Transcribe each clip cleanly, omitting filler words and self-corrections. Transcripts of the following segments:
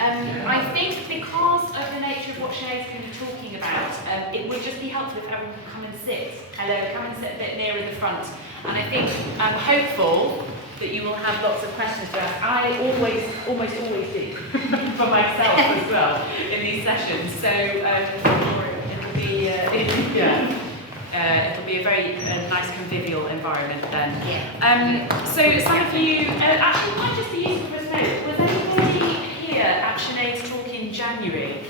I think because of the nature of what Sinead's going to be talking about, it would just be helpful if everyone could come and sit. Hello, come and sit a bit nearer the front. And I think I'm hopeful that you will have lots of questions to ask. I almost always do, for myself as well, in these sessions. So it'll be, it'll be a very nice convivial environment then. So some of you, actually it might just be useful for us to know, was anybody here at Sinead's talk in January?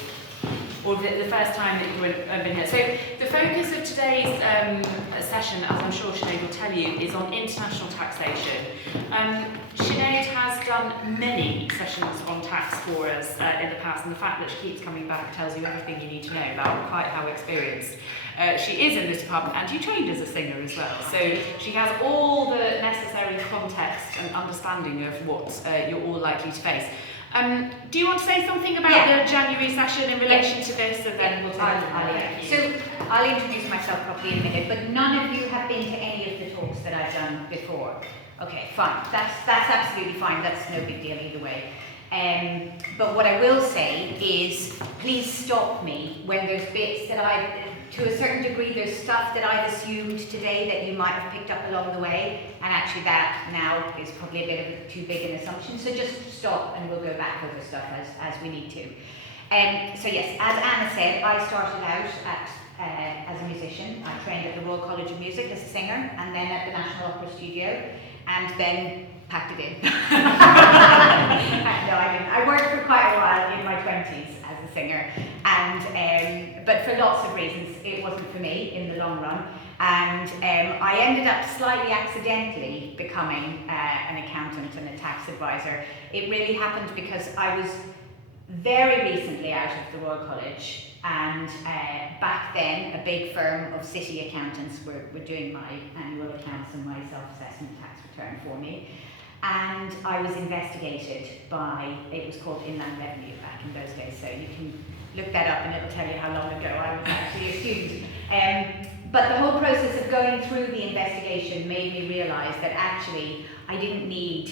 Or the first time that you have been here? So the focus of today's session, as I'm sure Sinead will tell you, is on international taxation. Sinead has done many sessions on tax for us in the past, and the fact that she keeps coming back tells you everything you need to know about quite how experienced she is in this department, and she trained as a singer as well. So she has all the necessary context and understanding of what you're all likely to face. Do you want to say something about the January session in relation to this, and then we'll take it? So I'll introduce myself properly in a minute, but none of you have been to any of the talks that I've done before. Okay, fine. That's absolutely fine. That's no big deal either way. But what I will say is, please stop me when there's bits that to a certain degree, there's stuff that I've assumed today that you might have picked up along the way, and actually that now is probably a bit of a too big an assumption. So just stop and we'll go back over stuff as we need to. So yes, as Anna said, I started out as a musician. I trained at the Royal College of Music as a singer, and then at the National Opera Studio, and then packed it in. No, I didn't. I worked for quite a while in my 20s as a singer, and but for lots of reasons it wasn't for me in the long run, and I ended up slightly accidentally becoming an accountant and a tax advisor. It really happened because I was very recently out of the Royal College, and back then a big firm of city accountants were doing my annual accounts and my self-assessment tax return for me. And I was investigated by, it was called Inland Revenue back in those days, so you can look that up and it'll tell you how long ago I was actually a student. But the whole process of going through the investigation made me realise that actually I didn't need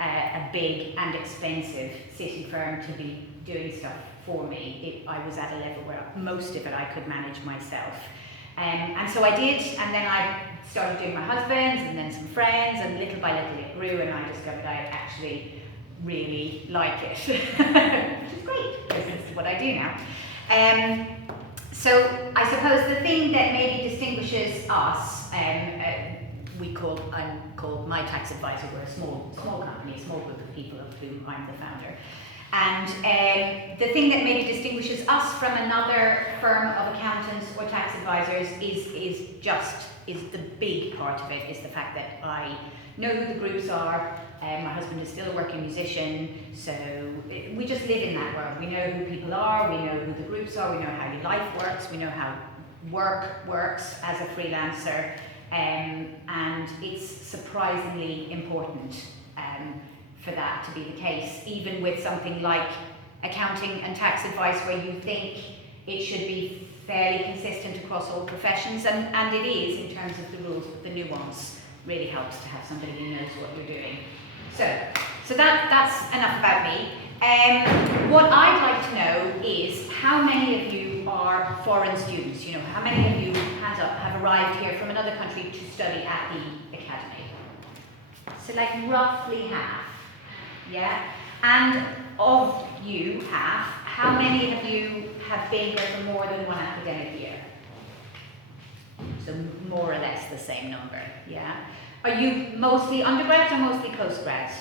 a big and expensive city firm to be doing stuff for me. I was at a level where most of it I could manage myself. And so I did, and then I started doing my husband's and then some friends, and little by little it grew, and I discovered I actually really like it, which is great, because it's what I do now. So I suppose the thing that maybe distinguishes us, I'm called My Tax Advisor. We're a small company, a small group of people of whom I'm the founder. And the thing that maybe distinguishes us from another firm of accountants or tax advisors is the big part of it, is the fact that I know who the groups are. My husband is still a working musician, so we just live in that world. We know who people are, we know who the groups are, we know how your life works, we know how work works as a freelancer, and it's surprisingly important for that to be the case, even with something like accounting and tax advice, where you think it should be fairly consistent across all professions, and it is in terms of the rules, but the nuance really helps to have somebody who knows what you're doing. So that's enough about me. What I'd like to know is how many of you are foreign students? You know, how many of you, hands up, have arrived here from another country to study at the academy? So like roughly half. Yeah, and of you how many of you have been here for more than one academic year? So more or less the same number, yeah. Are you mostly undergrads or mostly postgrads?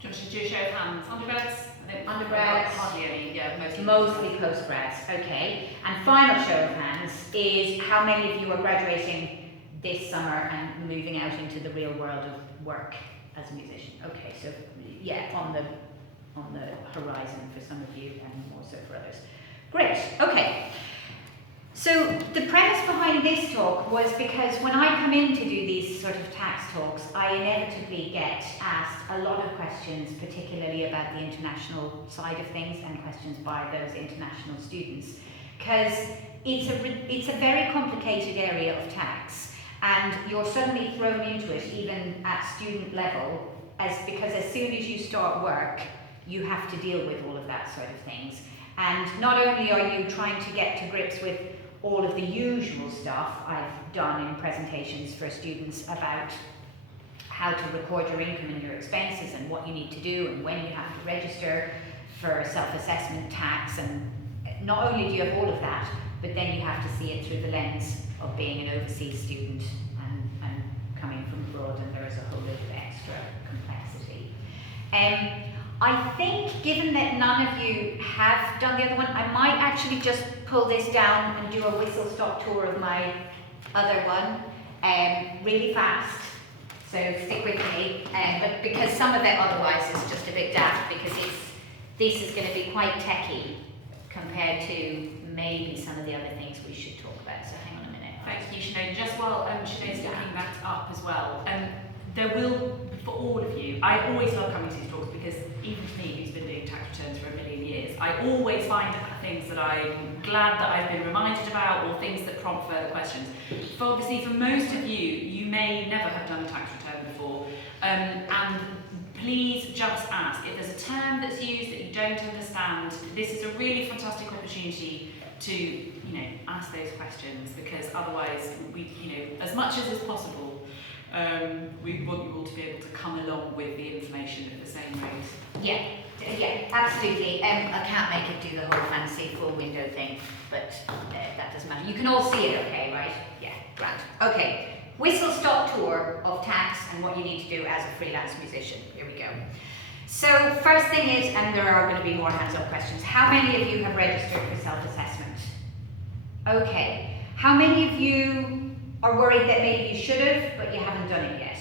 Do you want to do a show of hands? Undergrads? Undergrads. Hardly any, yeah, mostly postgrads, okay. And final show of hands is how many of you are graduating this summer and moving out into the real world of work as a musician? Okay, so yeah, on the horizon for some of you and more so for others. Great, okay. So the premise behind this talk was because when I come in to do these sort of tax talks, I inevitably get asked a lot of questions, particularly about the international side of things, and questions by those international students, because it's a very complicated area of tax, and you're suddenly thrown into it even at student level, because as soon as you start work, you have to deal with all of that sort of things. And not only are you trying to get to grips with all of the usual stuff I've done in presentations for students about how to record your income and your expenses and what you need to do and when you have to register for self-assessment tax, and not only do you have all of that, but then you have to see it through the lens of being an overseas student and coming from abroad, and there is a whole lot of extra complexity. I think, given that none of you have done the other one, I might actually just pull this down and do a whistle-stop tour of my other one, really fast. So stick with me, but because some of it otherwise is just a bit daft, because this is going to be quite techy compared to maybe some of the other things we should talk about. So hang on a minute. Thank you, Sinead. Just while Sinead's looking that up as well, there will, for all of you, I always love coming to these talks because even for me, who's been doing tax returns for a million years, I always find things that I'm glad that I've been reminded about, or things that prompt further questions. For obviously, for most of you, you may never have done a tax return before, and please just ask. If there's a term that's used that you don't understand, this is a really fantastic opportunity to, ask those questions, because otherwise, as much as is possible, we want you all to be able to come along with the information at the same rate. Yeah, absolutely. I can't make it do the whole fancy full window thing, but that doesn't matter. You can all see it okay, right? Yeah, grand. Okay, whistle-stop tour of tax and what you need to do as a freelance musician. Here we go. So first thing is, and there are going to be more hands-up questions, how many of you have registered for self-assessment? Okay. How many of you are worried that maybe you should have, but you haven't done it yet?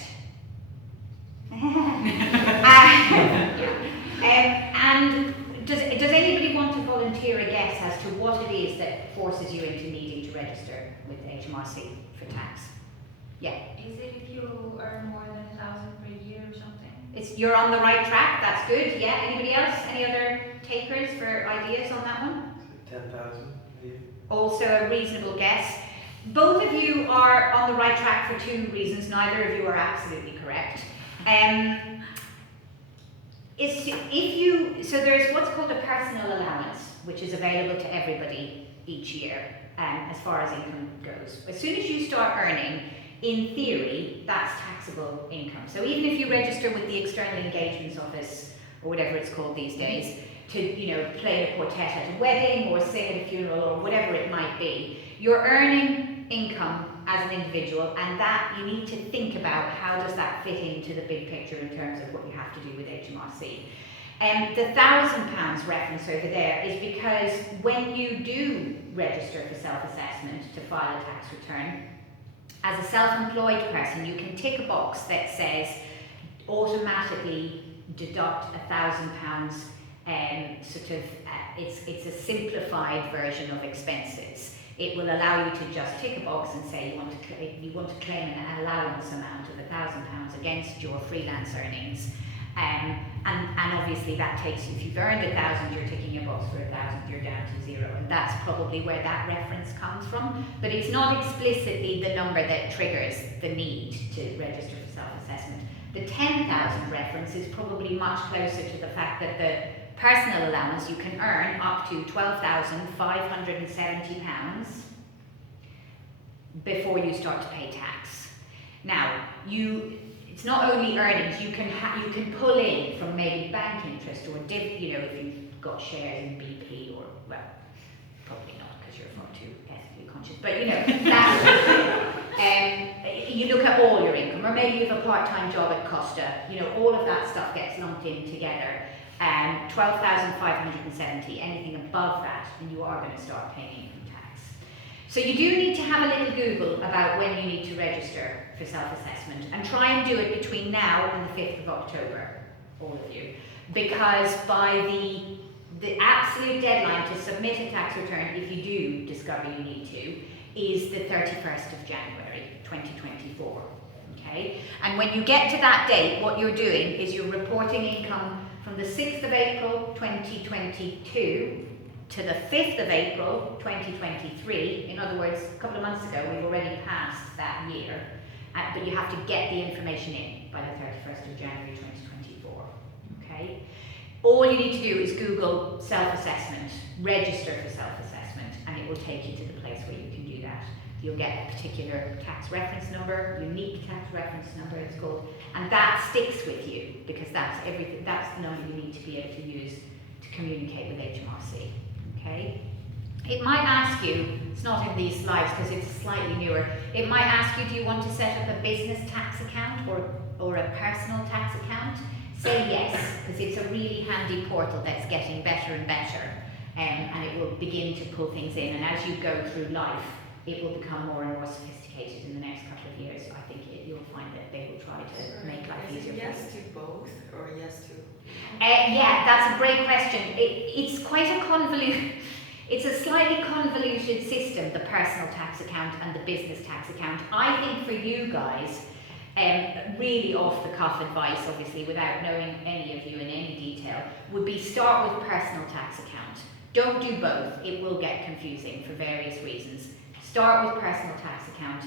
And does anybody want to volunteer a guess as to what it is that forces you into needing to register with HMRC for tax? Yeah. Is it if you earn more than 1,000 per year or something? You're on the right track, that's good. Yeah, anybody else? Any other takers for ideas on that one? 10,000 a year. Also a reasonable guess. Both of you are on the right track for two reasons. Neither of you are absolutely correct. So there's what's called a personal allowance, which is available to everybody each year, as far as income goes. As soon as you start earning, in theory, that's taxable income. So even if you register with the External Engagements Office, or whatever it's called these days, to play a quartet at a wedding or sing at a funeral or whatever it might be, you're earning income as an individual, and that you need to think about how does that fit into the big picture in terms of what you have to do with HMRC. The £1,000 reference over there is because when you do register for self-assessment to file a tax return, as a self-employed person, you can tick a box that says automatically deduct £1,000. It's a simplified version of expenses. It will allow you to just tick a box and say you want to claim an allowance amount of £1,000 against your freelance earnings. And obviously that takes you, if you've earned 1,000, you're ticking a box for 1,000, you're down to 0, and that's probably where that reference comes from. But it's not explicitly the number that triggers the need to register for self-assessment. The 10,000 reference is probably much closer to the fact that the personal allowance you can earn up to £12,570 before you start to pay tax. Now, it's not only earnings, you can pull in from maybe bank interest or if you've got shares in BP or, well, probably not because you're far too ethically conscious, but you look at all your income, or maybe you have a part-time job at Costa, all of that stuff gets lumped in together. 12,570, anything above that, and you are going to start paying income tax. So you do need to have a little Google about when you need to register for self-assessment, and try and do it between now and the 5th of October, all of you, because by the absolute deadline to submit a tax return, if you do discover you need to, is the 31st of January 2024. Okay? And when you get to that date, what you're doing is you're reporting income from the 6th of April 2022 to the 5th of April 2023. In other words, a couple of months ago, we've already passed that year, but you have to get the information in by the 31st of January 2024. Okay? All you need to do is Google self-assessment, register for self-assessment, and it will take you to the place where you can do that. You'll get a particular tax reference number, unique tax reference number it's called, and that sticks with you because that's everything. That's the number you need to be able to use to communicate with HMRC. Okay. It might ask you, it's not in these slides because it's slightly newer, it might ask you, do you want to set up a business tax account or a personal tax account? Say yes, because it's a really handy portal that's getting better and better, and it will begin to pull things in, and as you go through life, it will become more and more sophisticated in the next couple of years. I think you'll find that they will try to make life easier for you. Yes to both or yes to? Yeah, that's a great question. It's quite a convoluted, it's a slightly convoluted system, the personal tax account and the business tax account. I think for you guys, really off the cuff advice, obviously, without knowing any of you in any detail, would be start with personal tax account. Don't do both, it will get confusing for various reasons. Start with personal tax account,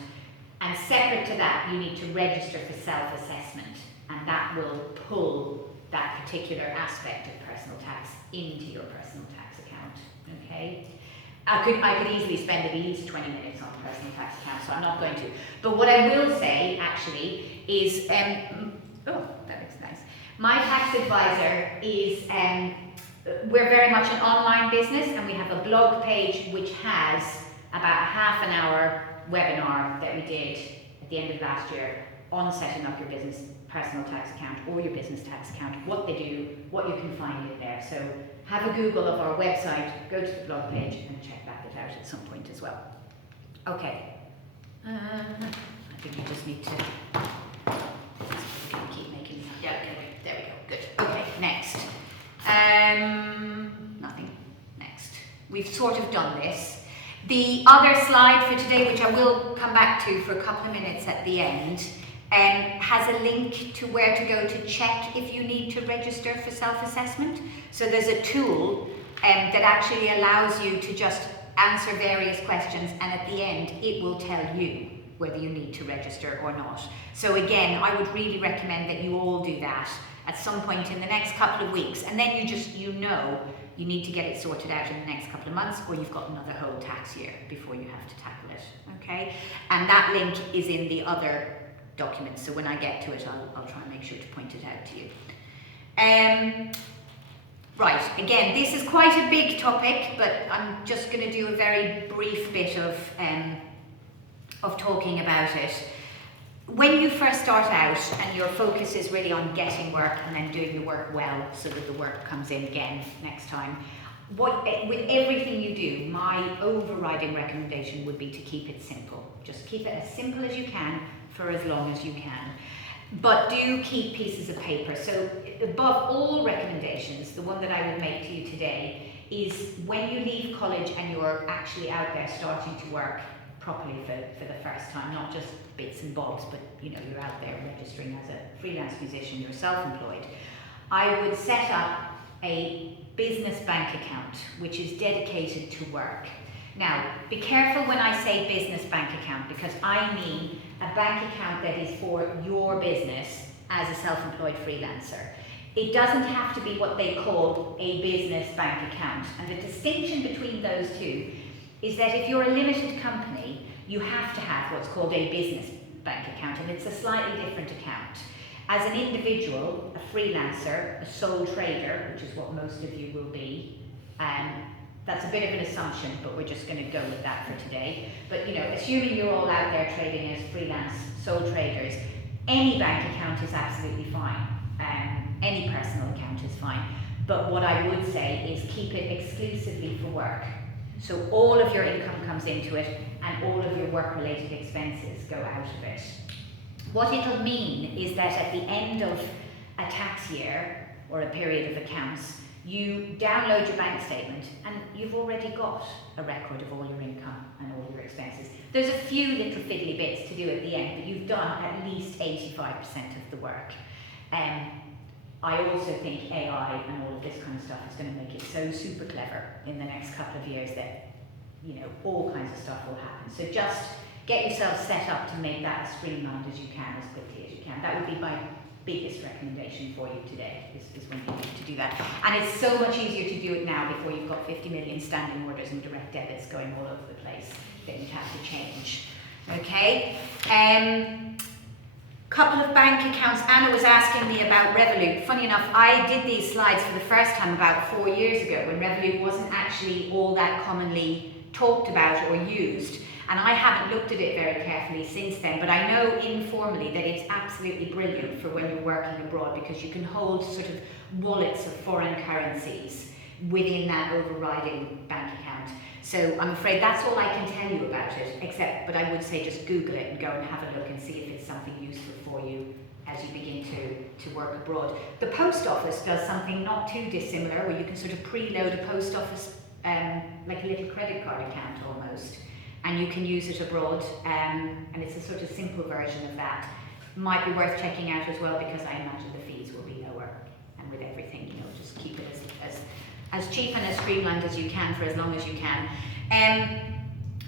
and separate to that, you need to register for self-assessment, and that will pull that particular aspect of personal tax into your personal tax account. Okay? I could easily spend at least 20 minutes on the personal tax account, so I'm not going to. But what I will say, actually, is, oh, that looks nice. My tax advisor is, we're very much an online business, and we have a blog page which has about a half an hour webinar that we did at the end of last year on setting up your business personal tax account or your business tax account, what they do, what you can find in there. So have a Google of our website, go to the blog page and check that bit out at some point as well. Okay. I think we just need to keep making that. Yeah, okay, there we go, good. Okay, next. Nothing. Next. We've sort of done this. The other slide for today, which I will come back to for a couple of minutes at the end, has a link to where to go to check if you need to register for self-assessment. So there's a tool that actually allows you to just answer various questions, and at the end it will tell you whether you need to register or not. So again, I would really recommend that you all do that at some point in the next couple of weeks, and then you know you need to get it sorted out in the next couple of months, or you've got another whole tax year before you have to tackle it, okay? And that link is in the other documents, so when I get to it, I'll try and make sure to point it out to you. Right, again, this is quite a big topic, but I'm just going to do a very brief bit of talking about it. When you first start out and your focus is really on getting work and then doing the work well so that the work comes in again next time, with everything you do, my overriding recommendation would be to keep it simple. Just keep it as simple as you can for as long as you can. But do keep pieces of paper. So above all recommendations, the one that I would make to you today is when you leave college and you're actually out there starting to work properly for the first time, not just bits and bobs, but you're out there registering as a freelance musician, you're self-employed, I would set up a business bank account which is dedicated to work. Now, be careful when I say business bank account, because I mean a bank account that is for your business as a self-employed freelancer. It doesn't have to be what they call a business bank account. And the distinction between those two is that if you're a limited company, you have to have what's called a business bank account, and it's a slightly different account. As an individual, a freelancer, a sole trader, which is what most of you will be, that's a bit of an assumption, but we're just going to go with that for today. But assuming you're all out there trading as freelance sole traders, any bank account is absolutely fine. Any personal account is fine. But what I would say is keep it exclusively for work. So all of your income comes into it and all of your work-related expenses go out of it. What it'll mean is that at the end of a tax year or a period of accounts, you download your bank statement and you've already got a record of all your income and all your expenses. There's a few little fiddly bits to do at the end, but you've done at least 85% of the work. I also think AI and all of this kind of stuff is going to make it so super clever in the next couple of years that all kinds of stuff will happen. So just get yourself set up to make that as streamlined as you can, as quickly as you can. That would be my biggest recommendation for you today, is when you need to do that. And it's so much easier to do it now before you've got 50 million standing orders and direct debits going all over the place that you have to change. Okay? Couple of bank accounts. Anna was asking me about Revolut. Funny enough, I did these slides for the first time about 4 years ago when Revolut wasn't actually all that commonly talked about or used. And I haven't looked at it very carefully since then, but I know informally that it's absolutely brilliant for when you're working abroad because you can hold sort of wallets of foreign currencies within that overriding bank account. So I'm afraid that's all I can tell you about it, but I would say just Google it and go and have a look and see if it's something useful for you as you begin to work abroad. The post office does something not too dissimilar where you can sort of preload a post office, like a little credit card account almost, and you can use it abroad, and it's a sort of simple version of that. Might be worth checking out as well because I imagine the fees will be lower, and with everything, you know, just keep it as cheap and as streamlined as you can for as long as you can.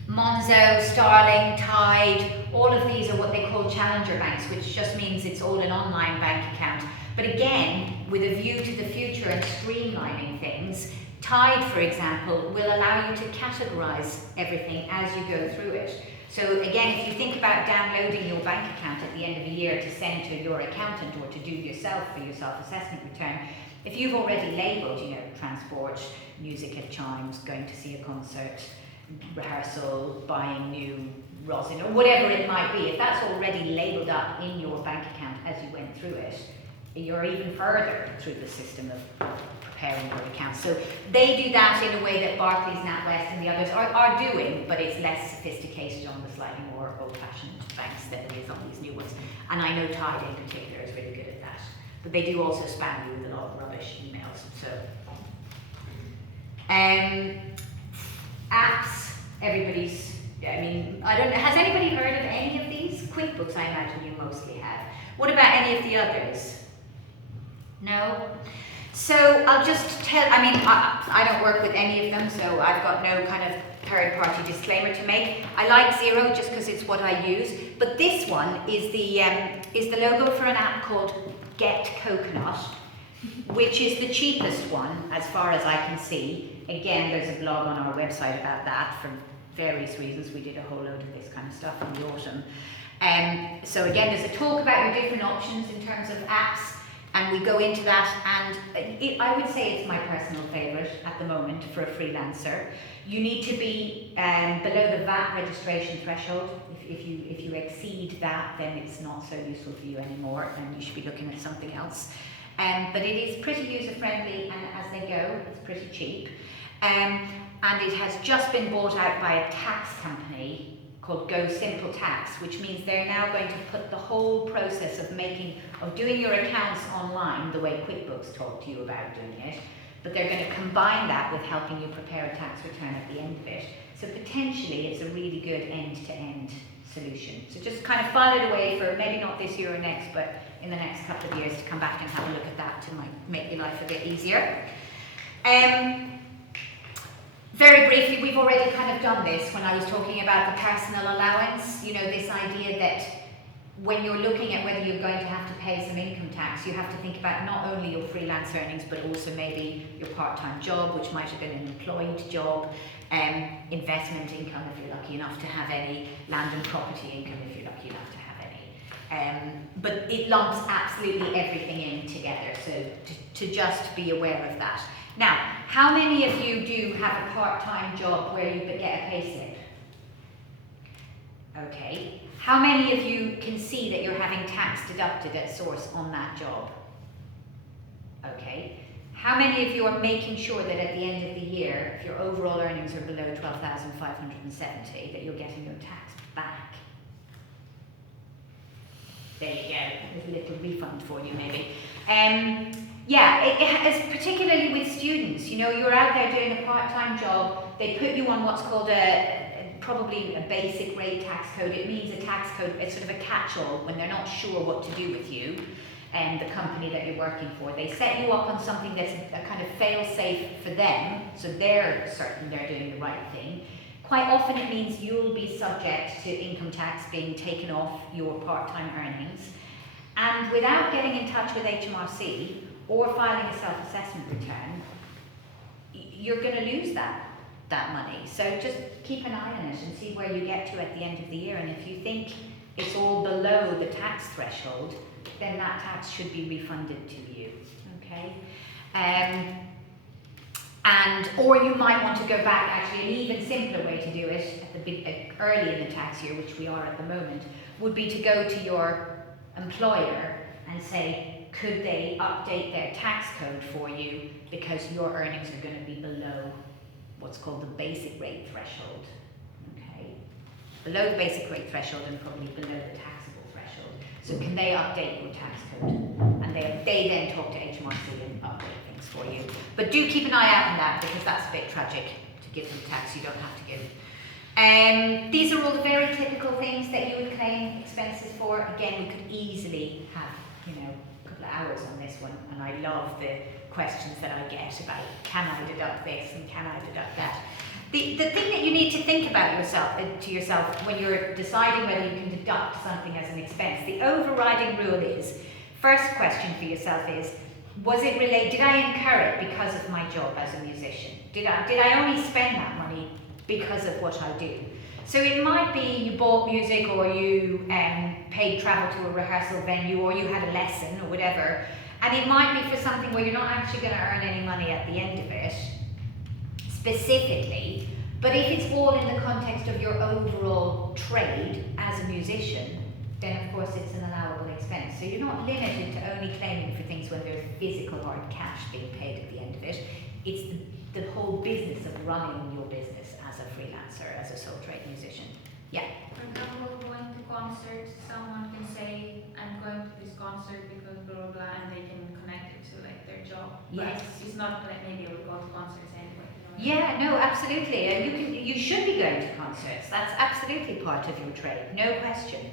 Monzo, Starling, Tide, all of these are what they call challenger banks, which just means it's all an online bank account. But again, with a view to the future and streamlining things, Tide, for example, will allow you to categorize everything as you go through it. So again, if you think about downloading your bank account at the end of the year to send to your accountant or to do yourself for your self-assessment return, if you've already labelled, you know, transport, music at Chimes, going to see a concert, rehearsal, buying new rosin, or whatever it might be, if that's already labelled up in your bank account as you went through it, you're even further through the system of preparing your account. So they do that in a way that Barclays, NatWest and the others are doing, but it's less sophisticated on the slightly more old-fashioned banks than it is on these new ones. And I know Tide in particular is really good at that. But they do also spam you with a lot of rubbish emails. So apps, everybody's, I mean, I don't know, has anybody heard of any of these? QuickBooks, I imagine you mostly have. What about any of the others? No? So I'll just tell, I mean, I don't work with any of them, so I've got no kind of third-party disclaimer to make. I like Xero just because it's what I use, but this one is the logo for an app called Get Coconut, which is the cheapest one as far as I can see. Again, there's a blog on our website about that for various reasons. We did a whole load of this kind of stuff in the autumn. So again, there's a talk about your different options in terms of apps, and we go into that, and I would say it's my personal favourite at the moment for a freelancer. You need to be below the VAT registration threshold. If you exceed that, then it's not so useful for you anymore, and you should be looking at something else. But it is pretty user-friendly, and as they go, it's pretty cheap. And it has just been bought out by a tax company called Go Simple Tax, which means they're now going to put the whole process of doing your accounts online the way QuickBooks talked to you about doing it, but they're going to combine that with helping you prepare a tax return at the end of it. So potentially it's a really good end-to-end solution. So just kind of file it away for maybe not this year or next, but in the next couple of years to come back and have a look at that to make your life a bit easier. Very briefly, we've already kind of done this when I was talking about the personal allowance, you know, this idea that when you're looking at whether you're going to have to pay some income tax, you have to think about not only your freelance earnings, but also maybe your part-time job, which might have been an employed job, investment income if you're lucky enough to have any, land and property income if you're lucky enough to have any. But it lumps absolutely everything in together, so to just be aware of that. Now, how many of you do have a part-time job where you get a pay slip? Okay. How many of you can see that you're having tax deducted at source on that job? Okay. How many of you are making sure that at the end of the year, if your overall earnings are below 12,570, that you're getting your tax back? There you go. There's a little refund for you maybe. Yeah, it is particularly with students. You know, you're out there doing a part-time job, they put you on what's called probably a basic rate tax code. It means a tax code, it's sort of a catch-all when they're not sure what to do with you and the company that you're working for. They set you up on something that's a kind of fail-safe for them, so they're certain they're doing the right thing. Quite often it means you'll be subject to income tax being taken off your part-time earnings. And without getting in touch with HMRC or filing a self-assessment return, you're going to lose that money. So just keep an eye on it and see where you get to at the end of the year. And if you think it's all below the tax threshold, then that tax should be refunded to you. Okay? Or you might want to go back. Actually, an even simpler way to do it early in the tax year, which we are at the moment, would be to go to your employer and say, could they update their tax code for you because your earnings are going to be below what's called the basic rate threshold. Okay, below the basic rate threshold and probably below the taxable threshold. So can they update your tax code? And they then talk to HMRC and update things for you. But do keep an eye out on that, because that's a bit tragic to give them tax you don't have to give. These are all the very typical things that you would claim expenses for. Again, we could easily have, a couple of hours on this one, and I love the questions that I get about, can I deduct this and can I deduct that? The thing that you need to think about to yourself when you're deciding whether you can deduct something as an expense, the overriding rule is, first question for yourself is, did I incur it because of my job as a musician? Did I only spend that money because of what I do? So it might be you bought music, or you paid travel to a rehearsal venue, or you had a lesson or whatever, and it might be for something where you're not actually going to earn any money at the end of it, specifically. But if it's all in the context of your overall trade as a musician, then of course it's an allowable expense. So you're not limited to only claiming for things when there's physical hard cash being paid at the end of it. It's the whole business of running your business as a freelancer, as a sole trade musician. Yeah. For example, going to concerts, someone can say, I'm going to this concert because blah blah blah, and they can connect it to like their job. Yes. But it's not like maybe I would go to concerts anyway. Yeah, no, absolutely. And you should be going to concerts. That's absolutely part of your trade, no question.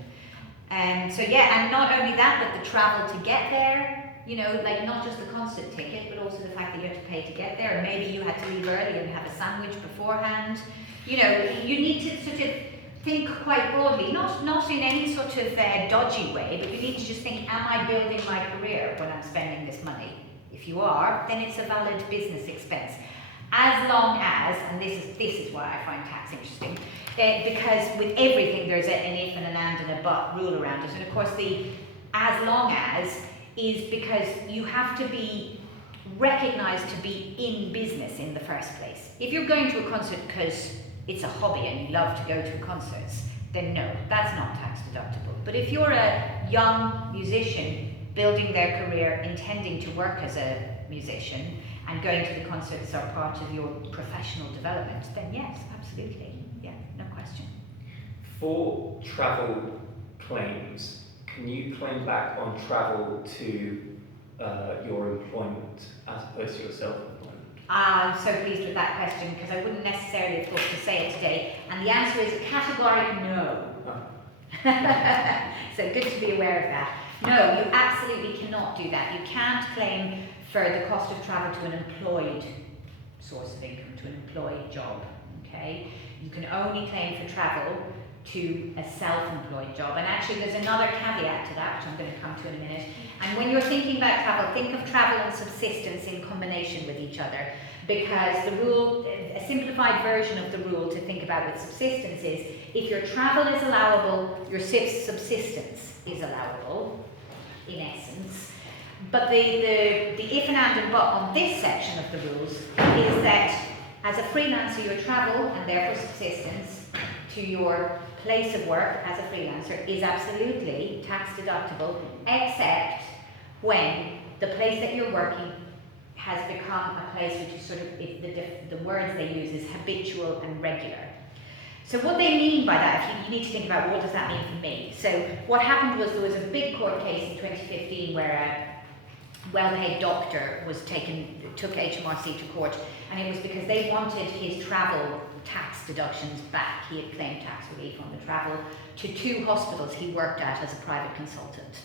So yeah, and not only that, but the travel to get there, like not just the concert ticket, but also the fact that you have to pay to get there. Or maybe you had to leave early and have a sandwich beforehand. You need to sort of think quite broadly, not in any sort of dodgy way, but you need to just think, am I building my career when I'm spending this money? If you are, then it's a valid business expense. As long as, and this is why I find tax interesting, because with everything there's an if and an and a but rule around it. And of course the as long as is because you have to be recognised to be in business in the first place. If you're going to a concert because it's a hobby and you love to go to concerts, then no, that's not tax deductible. But if you're a young musician building their career, intending to work as a musician, and going to the concerts are part of your professional development, then yes, absolutely. Yeah, no question. For travel claims, can you claim back on travel to your employment as opposed to your self-employment? I'm so pleased with that question, because I wouldn't necessarily have thought to say it today, and the answer is a categoric no. So good to be aware of that. No, you absolutely cannot do that. You can't claim for the cost of travel to an employed source of income, to an employed job, okay? You can only claim for travel to a self-employed job. And actually there's another caveat to that, which I'm going to come to in a minute. And when you're thinking about travel, think of travel and subsistence in combination with each other, because the rule, a simplified version of the rule to think about with subsistence is, if your travel is allowable, your subsistence is allowable, in essence. But the if and but on this section of the rules is that as a freelancer, your travel and therefore subsistence to your place of work as a freelancer is absolutely tax deductible, except when the place that you're working has become a place which is sort of, the words they use is habitual and regular. So what they mean by that, you need to think about, what does that mean for me? So what happened was, there was a big court case in 2015 where a well-paid doctor took HMRC to court, and it was because they wanted his travel tax deductions back. He had claimed tax relief on the travel to 2 hospitals he worked at as a private consultant.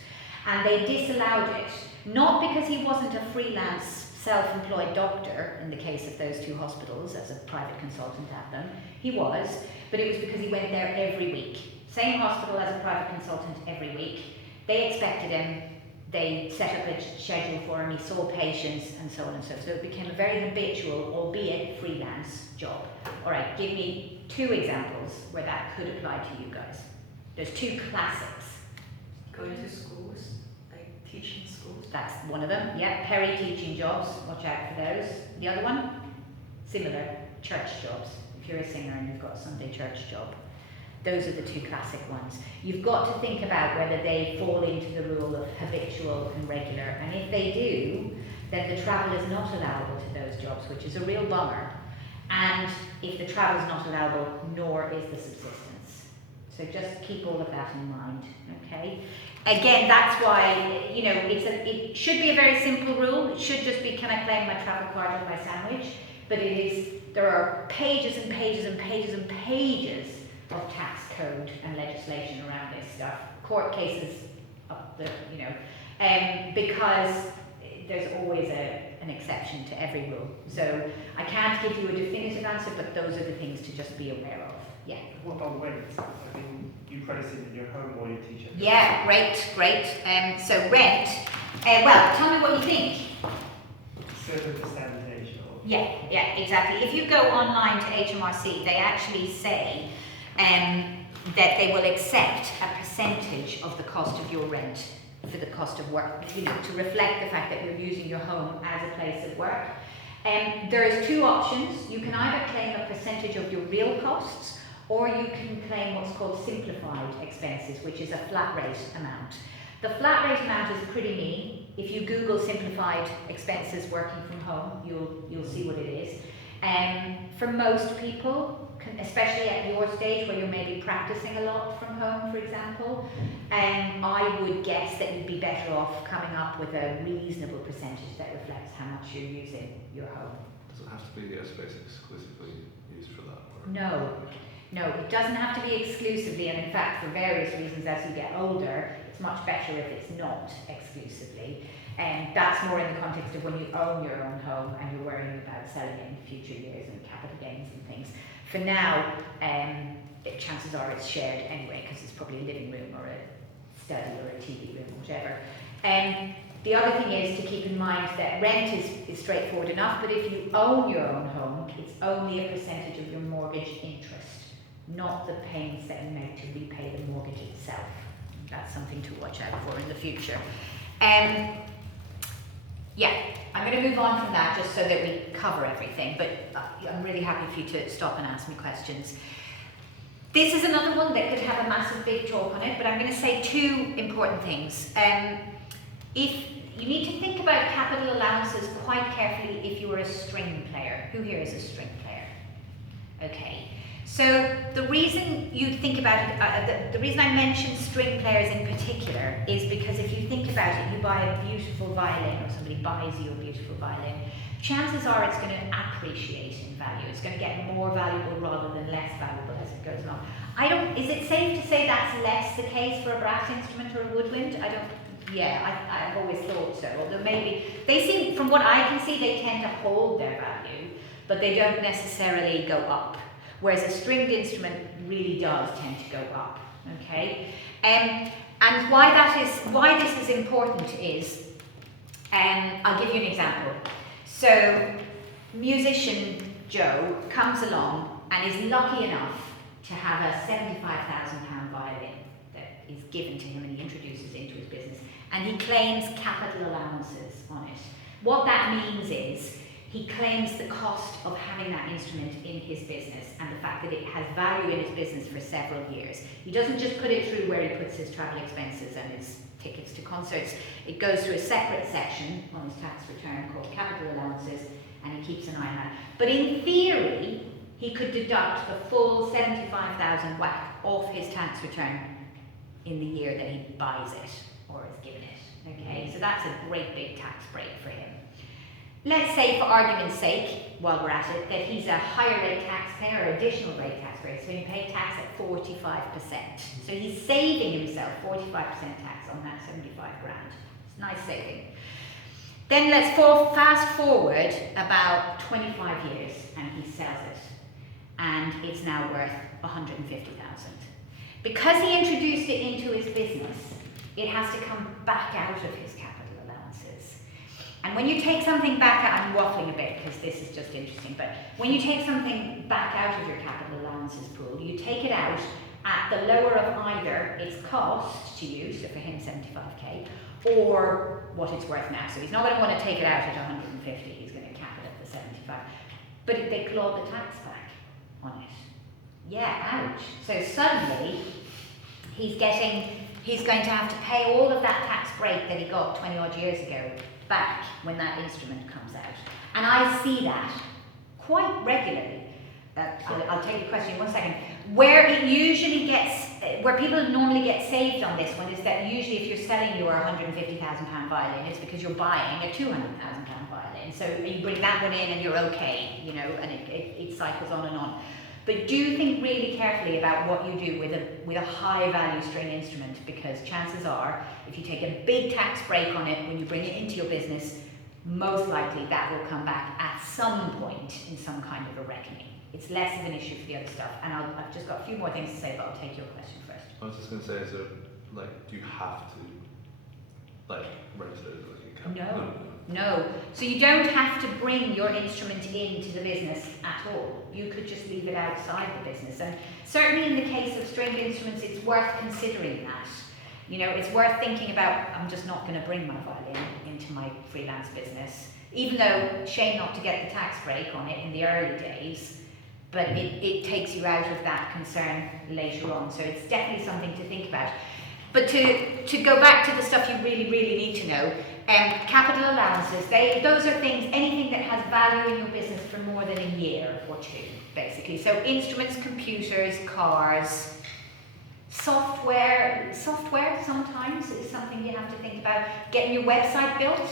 And they disallowed it, not because he wasn't a freelance self-employed doctor in the case of those 2 hospitals as a private consultant at them. He was, but it was because he went there every week. Same hospital as a private consultant every week. They expected him, they set up a schedule for him, he saw patients and so on and so forth. So it became a very habitual, albeit freelance job. All right, give me 2 examples where that could apply to you guys. There's 2 classics. Going to schools, like teaching schools. That's one of them, yeah. Peri teaching jobs, watch out for those. The other one, similar, church jobs. If you're a singer and you've got a Sunday church job. Those are the 2 classic ones. You've got to think about whether they fall into the rule of habitual and regular. And if they do, then the travel is not allowable to those jobs, which is a real bummer. And if the travel is not allowable, nor is the subsistence. So just keep all of that in mind, okay? Again, that's why, you know, it should be a very simple rule. It should just be, can I claim my travel card on my sandwich? But there are pages and pages and pages and pages of tax code and legislation around this stuff, court cases up the, you know, because there's always an exception to every rule. So I can't give you a definitive answer, but those are the things to just be aware of. Yeah. What about rent? I mean, you credit it in your home or your teacher? Yeah, great. So rent. Well, tell me what you think. Certain percentage of... Yeah, exactly. If you go online to HMRC, they actually say that they will accept a percentage of the cost of your rent for the cost of work, you know, to reflect the fact that you're using your home as a place of work. There's 2 options. You can either claim a percentage of your real costs, or you can claim what's called simplified expenses, which is a flat rate amount. The flat rate amount is pretty mean. If you Google simplified expenses working from home, you'll see what it is. For most people, especially at your stage where you're maybe practicing a lot from home, for example, I would guess that you'd be better off coming up with a reasonable percentage that reflects how much you're using your home. Does it have to be a space exclusively used for that? Or? No, it doesn't have to be exclusively, and in fact, for various reasons, as you get older, it's much better if it's not exclusively. And that's more in the context of when you own your own home and you're worrying about selling it in future years and capital gains and things. For now, chances are it's shared anyway, because it's probably a living room or a study or a TV room or whatever. The other thing is to keep in mind that rent is straightforward enough, but if you own your own home, it's only a percentage of your mortgage interest, not the payments that you make to repay the mortgage itself. That's something to watch out for in the future. Yeah, I'm going to move on from that just so that we cover everything, but I'm really happy for you to stop and ask me questions. This is another one that could have a massive big talk on it, but I'm going to say 2 important things. If you need to think about capital allowances quite carefully if you are a string player. Who here is a string player? Okay. So the reason you think about it, the reason I mention string players in particular is because if you think about it, you buy a beautiful violin or somebody buys you a beautiful violin, chances are it's going to appreciate in value. It's going to get more valuable rather than less valuable as it goes along. Is it safe to say that's less the case for a brass instrument or a woodwind? I've always thought so. Although maybe, they seem, from what I can see, they tend to hold their value, but they don't necessarily go up. Whereas a stringed instrument really does tend to go up, okay? And why this is important is, I'll give you an example. So, musician Joe comes along and is lucky enough to have a £75,000 violin that is given to him and he introduces into his business, and he claims capital allowances on it. What that means is, he claims the cost of having that instrument in his business and the fact that it has value in his business for several years. He doesn't just put it through where he puts his travel expenses and his tickets to concerts. It goes through a separate section on his tax return called capital allowances, and he keeps an eye on that. But in theory, he could deduct the full 75,000 whack off his tax return in the year that he buys it or is given it. Okay, so that's a great big tax break for him. Let's say, for argument's sake, while we're at it, that he's a higher rate taxpayer or additional rate taxpayer, so he can pay tax at 45%. So he's saving himself 45% tax on that 75 grand. It's a nice saving. Then let's fast forward about 25 years and he sells it. And it's now worth 150,000. Because he introduced it into his business, it has to come back out of his capital allowances. And when you take something back out, I'm waffling a bit because this is just interesting, but when you take something back out of your capital allowances pool, you take it out at the lower of either its cost to you, so for him 75k, or what it's worth now. So he's not going to want to take it out at 150, he's going to cap it at the 75. But if they claw the tax back on it, yeah, ouch. So suddenly, he's going to have to pay all of that tax break that he got 20 odd years ago back when that instrument comes out. And I see that quite regularly. I'll take your question in 1 second. Where it usually gets, where people normally get saved on this one is that usually if you're selling your £150,000 violin, it's because you're buying a £200,000 violin. So you bring that one in and you're okay, you know, and it cycles on and on. But do think really carefully about what you do with a high value string instrument, because chances are, if you take a big tax break on it when you bring it into your business, most likely that will come back at some point in some kind of a reckoning. It's less of an issue for the other stuff. And I've just got a few more things to say, but I'll take your question first. I was just going to say, is there, like, do you have to, like, register it? Like, No. So you don't have to bring your instrument into the business at all. You could just leave it outside the business. And certainly in the case of stringed instruments, it's worth considering that. You know, it's worth thinking about, I'm just not going to bring my violin into my freelance business, even though shame not to get the tax break on it in the early days, but it takes you out of that concern later on. So it's definitely something to think about. But to go back to the stuff you really, really need to know, capital allowances, those are things, anything that has value in your business for more than a year or two, basically. So instruments, computers, cars, software sometimes is something you have to think about. Getting your website built,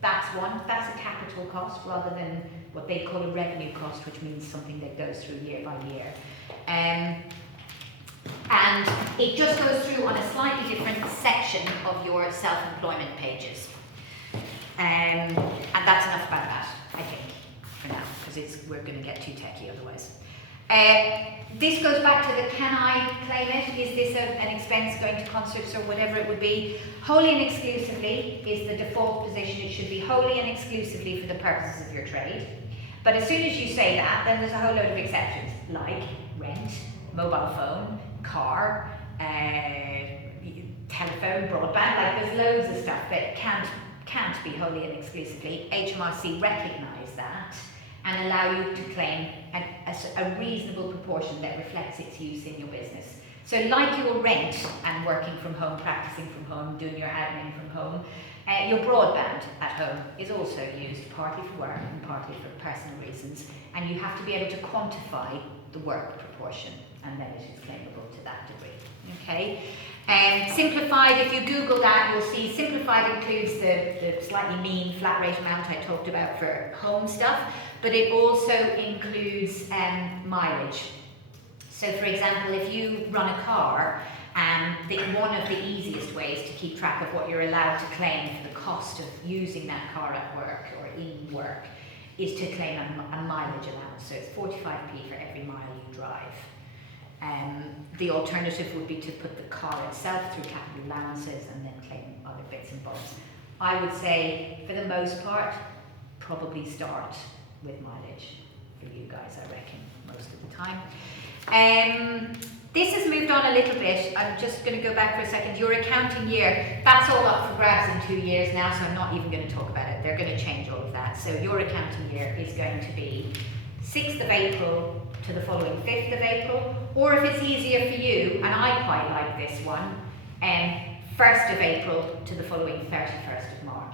that's one. That's a capital cost rather than what they call a revenue cost, which means something that goes through year by year. And it just goes through on a slightly different section of your self-employment pages. And that's enough about that, I think, for now, because we're going to get too techy otherwise. This goes back to the can I claim it? Is this an expense going to concerts or whatever it would be? Wholly and exclusively is the default position. It should be wholly and exclusively for the purposes of your trade. But as soon as you say that, then there's a whole load of exceptions, like rent, mobile phone, car, telephone, broadband. Like there's loads of stuff that can't be wholly and exclusively. HMRC recognise that and allow you to claim a reasonable proportion that reflects its use in your business. So like your rent and working from home, practicing from home, doing your admin from home, your broadband at home is also used partly for work and partly for personal reasons, and you have to be able to quantify the work proportion, and then it is claimable to that degree. Okay. Simplified, if you Google that, you'll see simplified includes the slightly mean flat rate amount I talked about for home stuff, but it also includes mileage. So for example, if you run a car, one of the easiest ways to keep track of what you're allowed to claim for the cost of using that car at work or in work is to claim a mileage allowance. So it's 45p for every mile you drive. The alternative would be to put the car itself through capital allowances and then claim other bits and bobs. I would say, for the most part, probably start with mileage for you guys, I reckon, most of the time. This has moved on a little bit. I'm just going to go back for a second. Your accounting year, that's all up for grabs in 2 years now, so I'm not even going to talk about it. They're going to change all of that. So your accounting year is going to be 6th of April to the following 5th of April, or if it's easier for you, and I quite like this one, 1st of April to the following 31st of March.